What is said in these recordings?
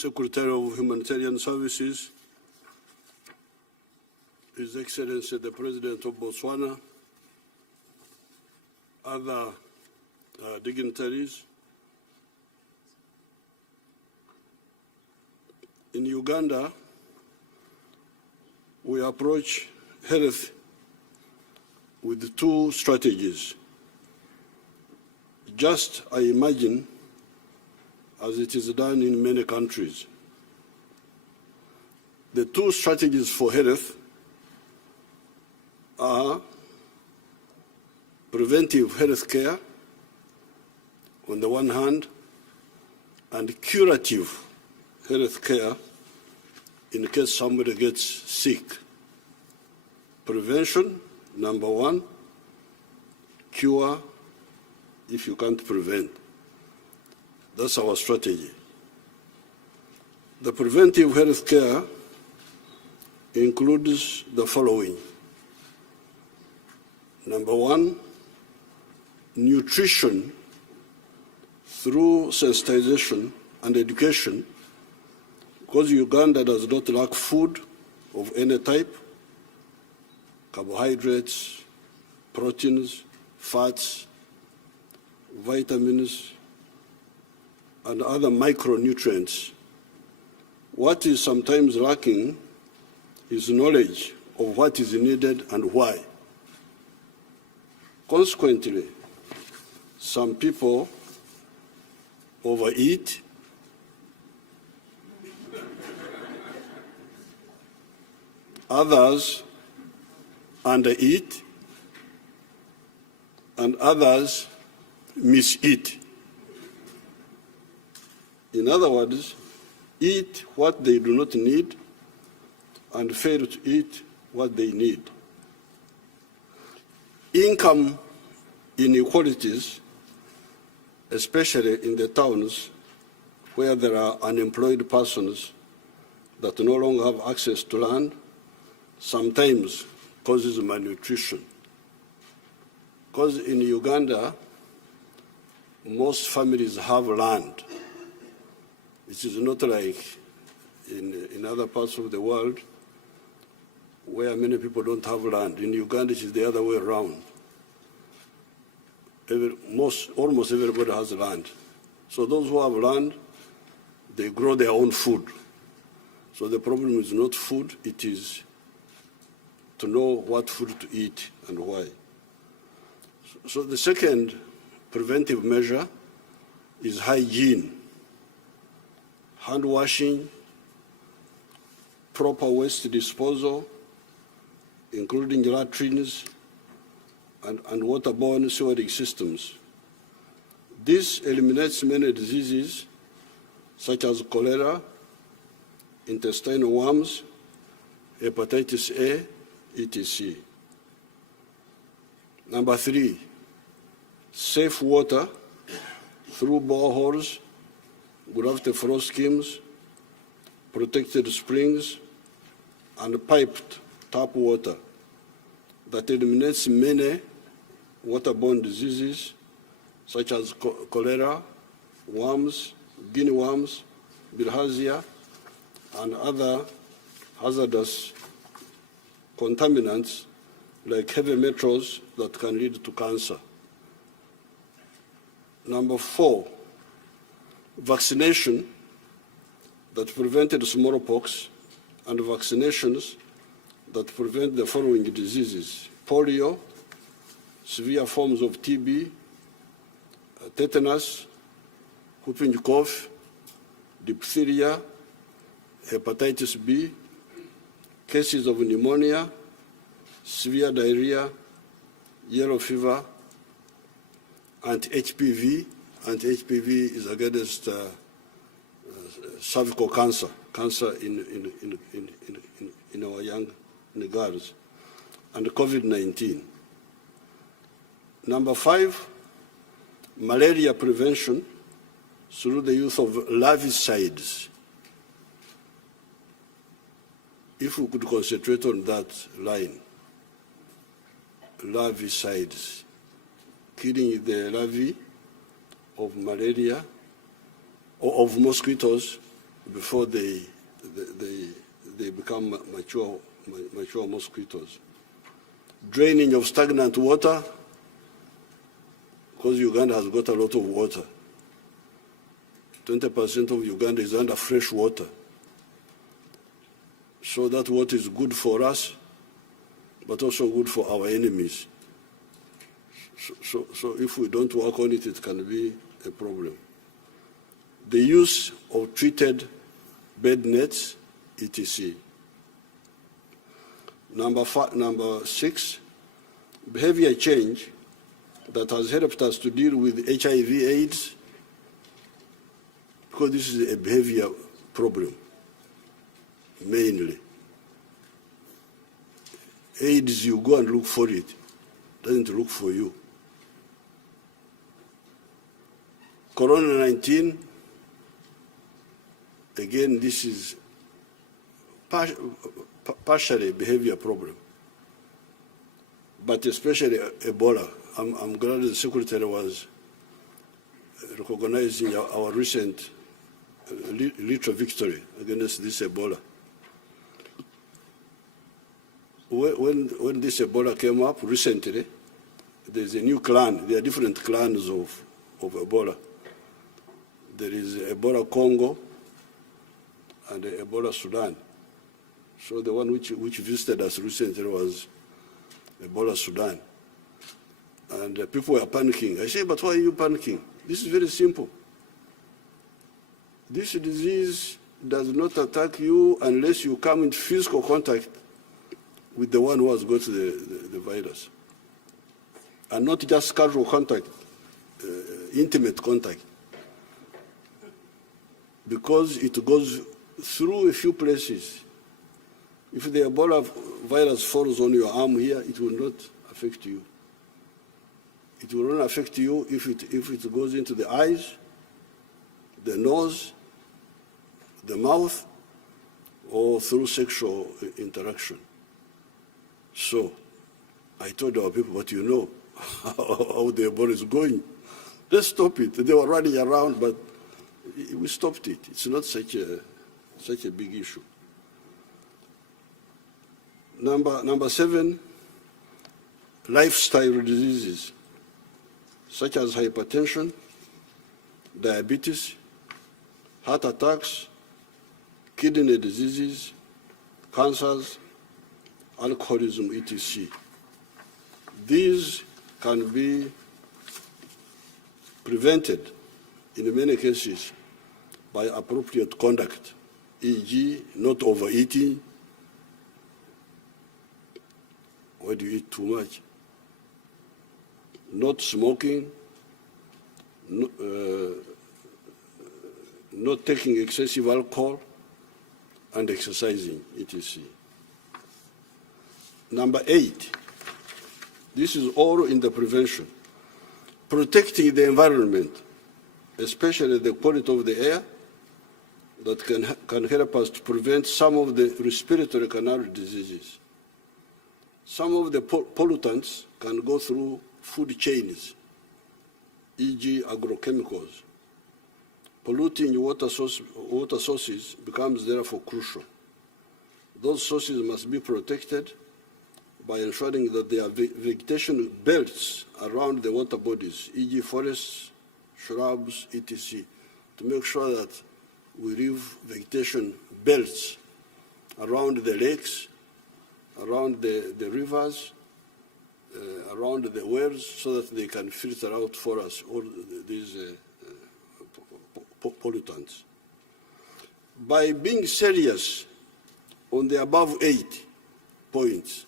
Secretary of Humanitarian Services, His Excellency the President of Botswana, other dignitaries. In Uganda, we approach health with two strategies. Just, I imagine, as it is done in many countries. The two strategies for health are preventive health care on the one hand, and curative health care in case somebody gets sick. Prevention, number one, cure if you can't prevent. That's our strategy. The preventive health care includes the following. Number one, nutrition through sensitization and education, because Uganda does not lack food of any type, carbohydrates, proteins, fats, vitamins, and other micronutrients. What is sometimes lacking is knowledge of what is needed and why. Consequently, some people overeat, others undereat, and others miseat. In other words, eat what they do not need and fail to eat what they need. Income inequalities, especially in the towns where there are unemployed persons that no longer have access to land, sometimes causes malnutrition. Because in Uganda, most families have land. It is not like in other parts of the world where many people don't have land. In Uganda, it is the other way around. Almost everybody has land. So those who have land, they grow their own food. So the problem is not food, it is to know what food to eat and why. So the second preventive measure is hygiene. Hand washing, proper waste disposal, including latrines and waterborne sewage systems. This eliminates many diseases such as cholera, intestinal worms, hepatitis A, etc. Number three, safe water through boreholes, gravity flow schemes, protected springs, and piped tap water that eliminates many waterborne diseases such as cholera, worms, guinea worms, bilharzia, and other hazardous contaminants like heavy metals that can lead to cancer. Number four, vaccination that prevented smallpox and vaccinations that prevent the following diseases: polio, severe forms of TB, tetanus, whooping cough, diphtheria, hepatitis B, cases of pneumonia, severe diarrhea, yellow fever, and HPV. And HPV is against cervical cancer, in our young girls, and COVID-19. Number five, malaria prevention through the use of larvicides. If we could concentrate on that line, larvicides, killing the larvae of malaria or of mosquitoes before they become mature mosquitoes. Draining of stagnant water, because Uganda has got a lot of water. 20% of Uganda is under fresh water. So that water is good for us, but also good for our enemies. So if we don't work on it, it can be a problem. The use of treated bed nets, etc. Number 6, behavior change that has helped us to deal with HIV/AIDS, because this is a behavior problem, mainly. AIDS, you go and look for it, doesn't look for you. Corona-19, again, this is partially a behavior problem, but especially Ebola. I'm glad the Secretary was recognizing our recent little victory against this Ebola. When this Ebola came up recently, there's a new clan. There are different clans of Ebola. There is Ebola Congo and Ebola Sudan. So the one which visited us recently was Ebola Sudan. And people were panicking. I say, but why are you panicking? This is very simple. This disease does not attack you unless you come in physical contact with the one who has got the virus. And not just casual contact, intimate contact. Because it goes through a few places. If the Ebola virus falls on your arm here, it will not affect you. It will not affect you if it goes into the eyes, the nose, the mouth, or through sexual interaction. So, I told our people, but you know how the Ebola is going. Let's stop it. They were running around, but we stopped it. It's not such a big issue. Number 7, lifestyle diseases, such as hypertension, diabetes, heart attacks, kidney diseases, cancers, alcoholism, etc. These can be prevented in many cases by appropriate conduct, e.g., not overeating. Why do you eat too much? Not smoking, not taking excessive alcohol, and exercising, etc. Number 8, this is all in the prevention. Protecting the environment, especially the quality of the air, that can help us to prevent some of the respiratory canal diseases. Some of the pollutants can go through food chains, e.g. agrochemicals. Polluting water sources becomes therefore crucial. Those sources must be protected by ensuring that there are vegetation belts around the water bodies, e.g. forests, shrubs, etc., to make sure that we leave vegetation belts around the lakes, around the rivers, around the wells, so that they can filter out for us all these pollutants. By being serious on the above 8 points,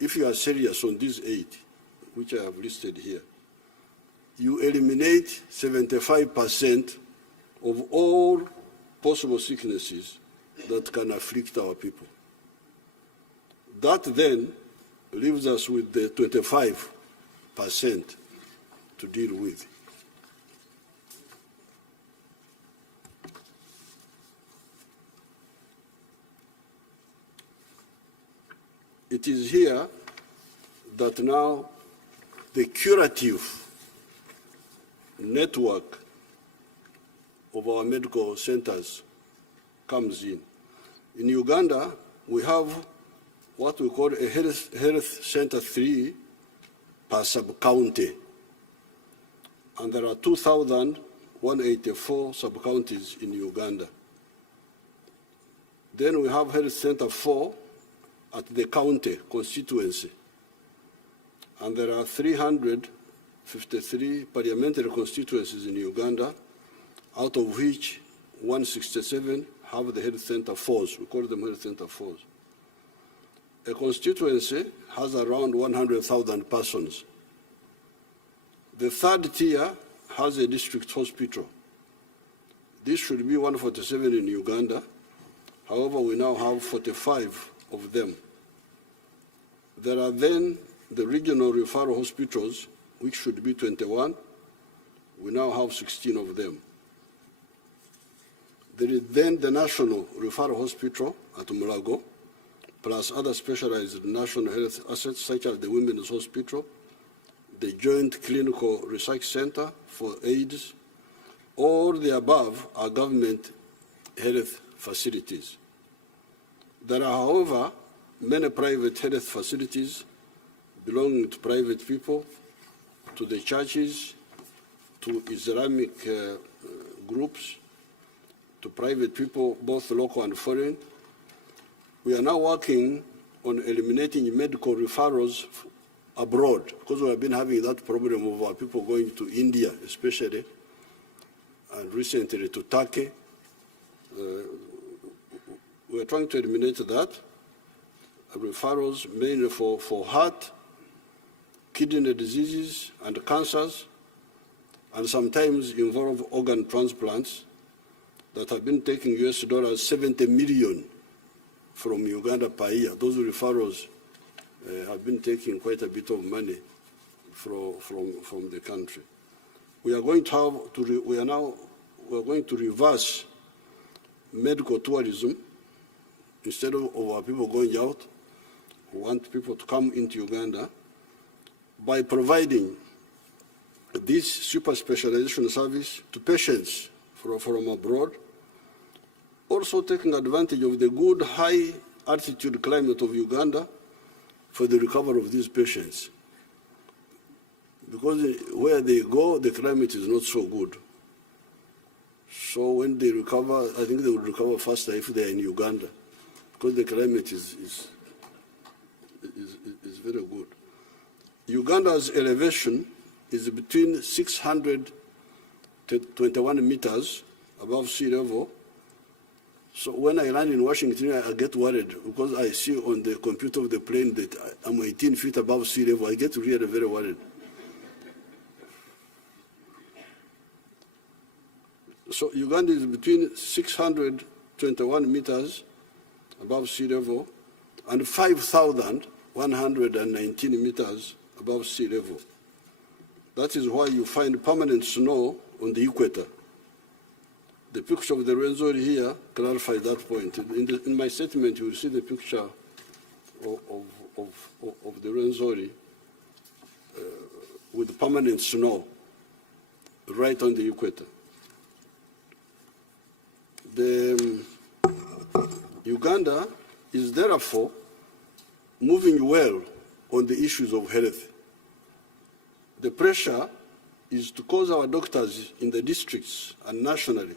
if you are serious on these 8, which I have listed here, you eliminate 75% of all possible sicknesses that can afflict our people. That then leaves us with the 25% to deal with. It is here that now the curative network of our medical centers comes in. In Uganda, we have what we call a health center 3 per sub-county. And there are 2,184 sub-counties in Uganda. Then we have health center 4 at the county constituency. And there are 353 parliamentary constituencies in Uganda, out of which 167 have the health center 4s. We call them health center 4s. A constituency has around 100,000 persons. The third tier has a district hospital. This should be 147 in Uganda. However, we now have 45 of them. There are then the regional referral hospitals, which should be 21. We now have 16 of them. There is then the National Referral Hospital at Mulago, plus other specialized national health assets such as the Women's Hospital, the Joint Clinical Research Center for AIDS. All the above are government health facilities. There are, however, many private health facilities belonging to private people, to the churches, to Islamic groups, to private people, both local and foreign. We are now working on eliminating medical referrals abroad, because we have been having that problem of our people going to India, especially, and recently to Turkey. We are trying to eliminate that. Referrals mainly for heart, kidney diseases, and cancers, and sometimes involve organ transplants that have been taking US dollars 70 million from Uganda per year. Those referrals have been taking quite a bit of money from the country. We are going to we are going to reverse medical tourism. Instead of our people going out, we want people to come into Uganda by providing this super specialization service to patients from abroad, also taking advantage of the good high altitude climate of Uganda for the recovery of these patients. Because where they go, the climate is not so good. So when they recover, I think they will recover faster if they are in Uganda, because the climate is very good. Uganda's elevation is between 600 to 21 meters above sea level. So when I land in Washington, I get worried because I see on the computer of the plane that I'm 18 feet above sea level. I get really very worried. So Uganda is between 621 meters above sea level and 5,119 meters above sea level. That is why you find permanent snow on the equator. The picture of the Rwenzori here clarifies that point. In my statement, you will see the picture of the Rwenzori with permanent snow right on the equator. Uganda is therefore moving well on the issues of health. The pressure is to cause our doctors in the districts and nationally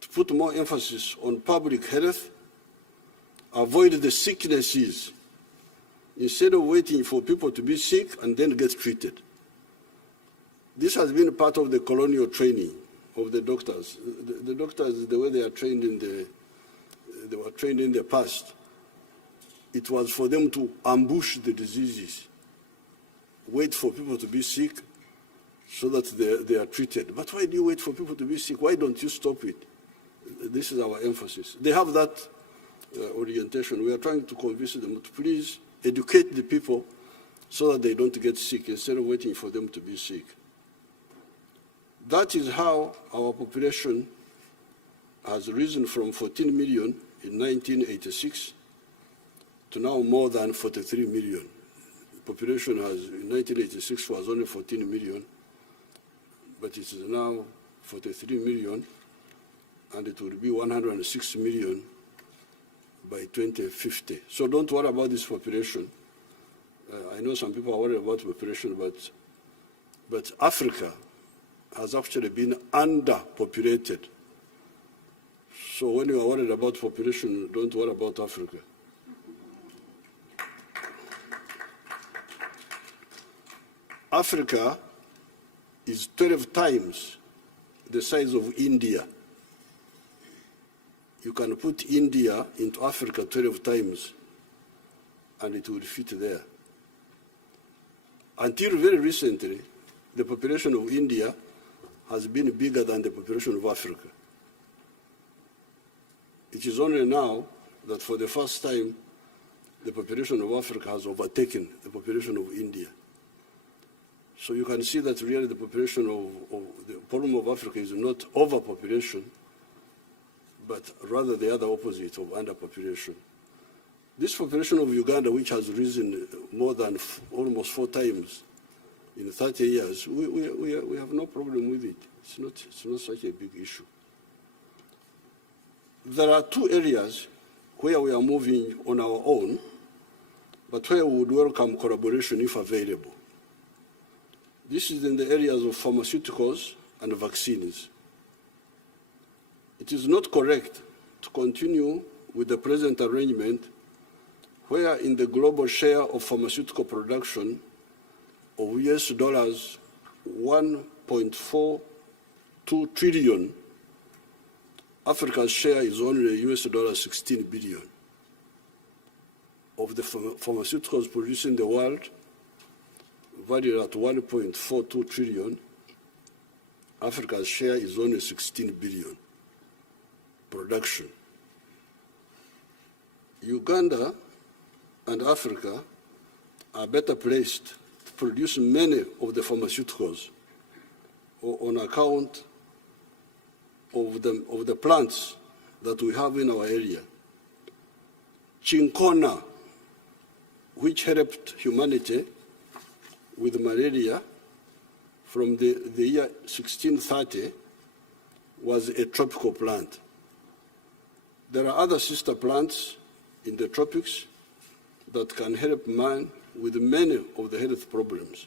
to put more emphasis on public health, avoid the sicknesses, instead of waiting for people to be sick and then get treated. This has been part of the colonial training of the doctors. The doctors, the way they are trained they were trained in the past, it was for them to ambush the diseases, wait for people to be sick so that they are treated. But why do you wait for people to be sick? Why don't you stop it? This is our emphasis. They have that orientation. We are trying to convince them to please educate the people so that they don't get sick instead of waiting for them to be sick. That is how our population has risen from 14 million in 1986 to now more than 43 million. The population in 1986 was only 14 million, but it is now 43 million. and it will be 106 million by 2050. So don't worry about this population. I know some people are worried about population, but Africa has actually been underpopulated. So when you are worried about population, don't worry about Africa. Africa is 12 times the size of India. You can put India into Africa 12 times, and it will fit there. Until very recently, the population of India has been bigger than the population of Africa. It is only now that for the first time, the population of Africa has overtaken the population of India. So you can see that really the population of the problem of Africa is not overpopulation, but rather the other opposite of underpopulation. This population of Uganda, which has risen more than almost 4 times in 30 years, we have no problem with it. It's not such a big issue. There are 2 areas where we are moving on our own, but where we would welcome collaboration if available. This is in the areas of pharmaceuticals and vaccines. It is not correct to continue with the present arrangement where in the global share of pharmaceutical production of US dollars 1.42 trillion, Africa's share is only US dollars 16 billion. Of the pharmaceuticals produced in the world, valued at 1.42 trillion, Africa's share is only 16 billion production. Uganda and Africa are better placed to produce many of the pharmaceuticals on account of the plants that we have in our area. Chinkona, which helped humanity with malaria from the year 1630, was a tropical plant. There are other sister plants in the tropics that can help man with many of the health problems.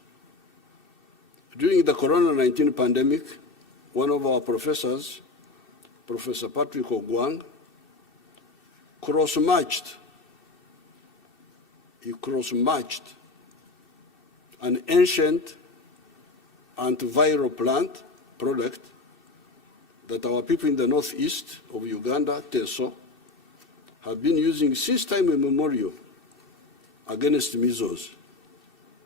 During the Corona-19 pandemic, one of our professors, Professor Patrick Ogwang, cross-matched an ancient antiviral plant product that our people in the northeast of Uganda, Teso, have been using since time immemorial against measles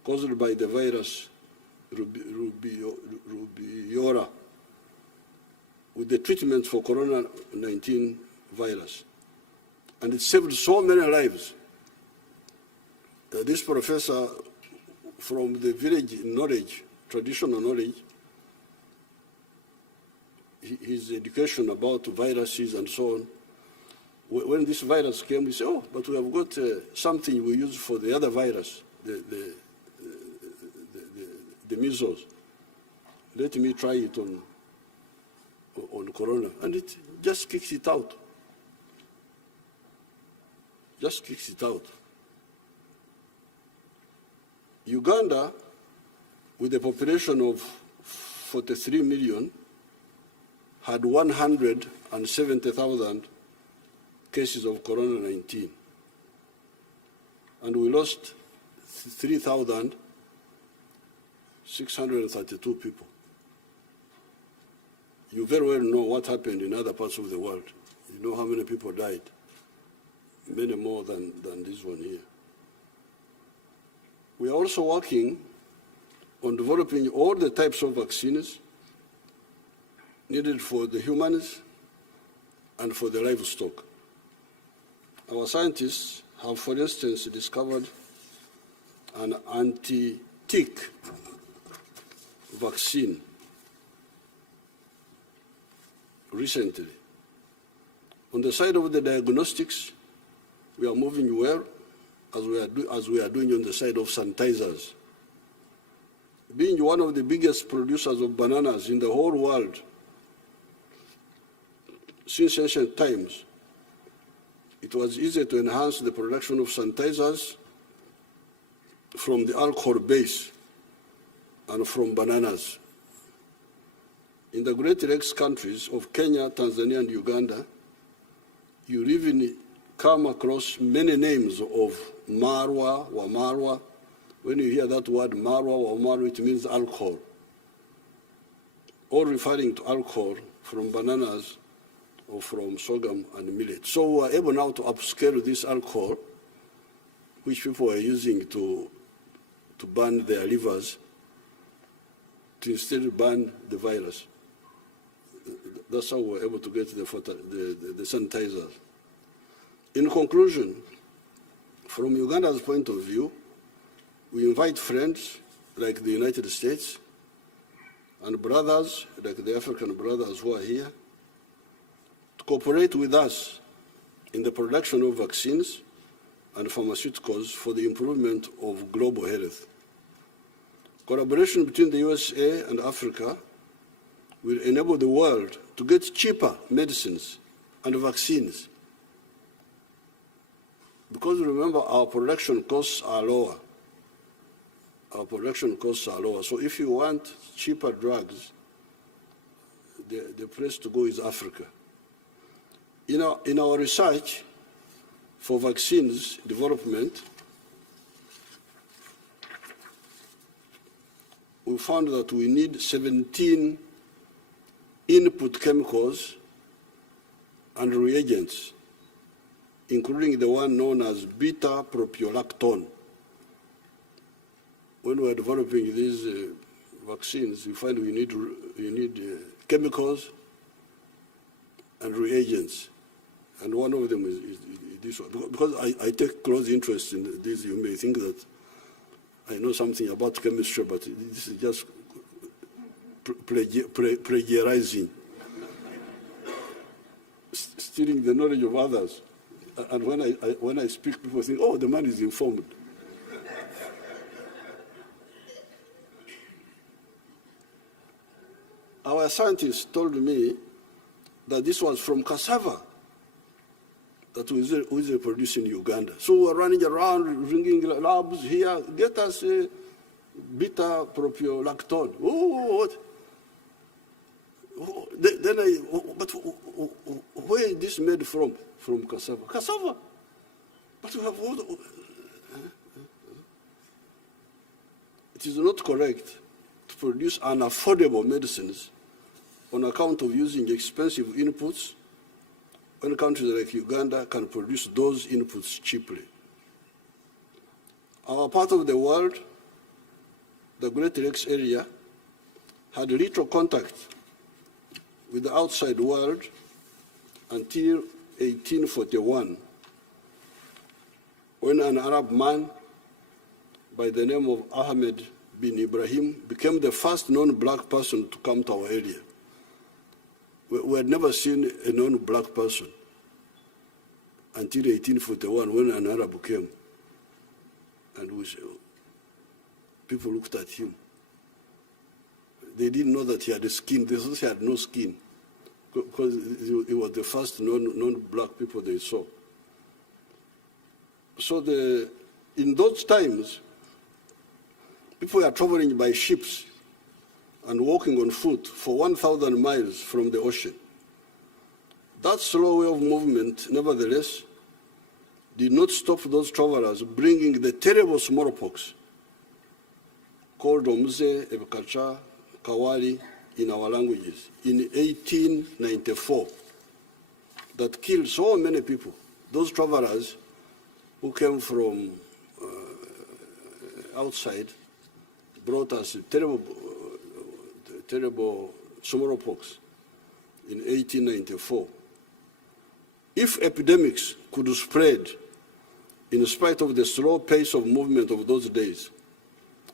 caused by the virus rubiola, with the treatment for Corona-19 virus. And it saved so many lives. This professor, from the village knowledge, traditional knowledge, his education about viruses and so on, when this virus came, we said, oh, but we have got something we use for the other virus, the measles. Let me try it on Corona. And it just kicks it out. Just kicks it out. Uganda, with a population of 43 million, had 170,000 cases of Corona-19. And we lost 3,632 people. You very well know what happened in other parts of the world. You know how many people died. Many more than this one here. We are also working on developing all the types of vaccines needed for the humans and for the livestock. Our scientists have, for instance, discovered an anti-tick vaccine recently. On the side of the diagnostics, we are moving well, as we are doing on the side of sanitizers. Being one of the biggest producers of bananas in the whole world, since ancient times, it was easy to enhance the production of sanitizers from the alcohol base and from bananas. In the Great Lakes countries of Kenya, Tanzania, and Uganda, you even come across many names of marwa, wamarwa. When you hear that word marwa, wamarwa, it means alcohol, all referring to alcohol from bananas or from sorghum and millet. So we are able now to upscale this alcohol, which people are using to burn their livers, to instead burn the virus. That's how we're able to get the sanitizers. In conclusion, from Uganda's point of view, we invite friends like the United States and brothers like the African brothers who are here to cooperate with us in the production of vaccines and pharmaceuticals for the improvement of global health. Collaboration between the USA and Africa will enable the world to get cheaper medicines and vaccines. Because remember, our production costs are lower. Our production costs are lower. So if you want cheaper drugs, the place to go is Africa. In our research for vaccines development, we found that we need 17 input chemicals and reagents, including the one known as beta-propiolactone. When we are developing these vaccines, we find we need chemicals and reagents, and one of them is this one. Because I take close interest in this, you may think that I know something about chemistry, but this is just plagiarizing, stealing the knowledge of others. And when I speak, people think, oh, the man is informed. Our scientists told me that this was from cassava that we produce in Uganda. So we're running around, ringing labs here, get us beta-propiolactone. Oh, what? But where is this made from? From cassava. Cassava! But we have all it is not correct to produce unaffordable medicines on account of using expensive inputs when countries like Uganda can produce those inputs cheaply. Our part of the world, the Great Lakes area, had little contact with the outside world until 1841, when an Arab man by the name of Ahmed bin Ibrahim became the first non-black person to come to our area. We had never seen a non-black person until 1841 when an Arab came. And people looked at him. They didn't know that he had a skin. They thought he had no skin because he was the first non-black people they saw. So in those times, people were traveling by ships and walking on foot for 1,000 miles from the ocean. That slow way of movement, nevertheless, did not stop those travelers bringing the terrible smallpox called Omze, Ebkacha, Kawali in our languages in 1894 that killed so many people. Those travelers who came from outside brought us terrible smallpox in 1894. If epidemics could spread in spite of the slow pace of movement of those days,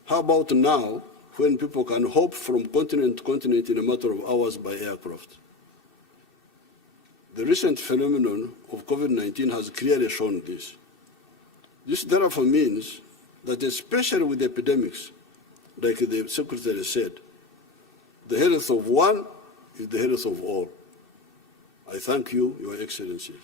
how about now when people can hop from continent to continent in a matter of hours by aircraft? The recent phenomenon of COVID-19 has clearly shown this. This therefore means that especially with epidemics, like the Secretary said, the health of one is the health of all. I thank you, Your Excellencies.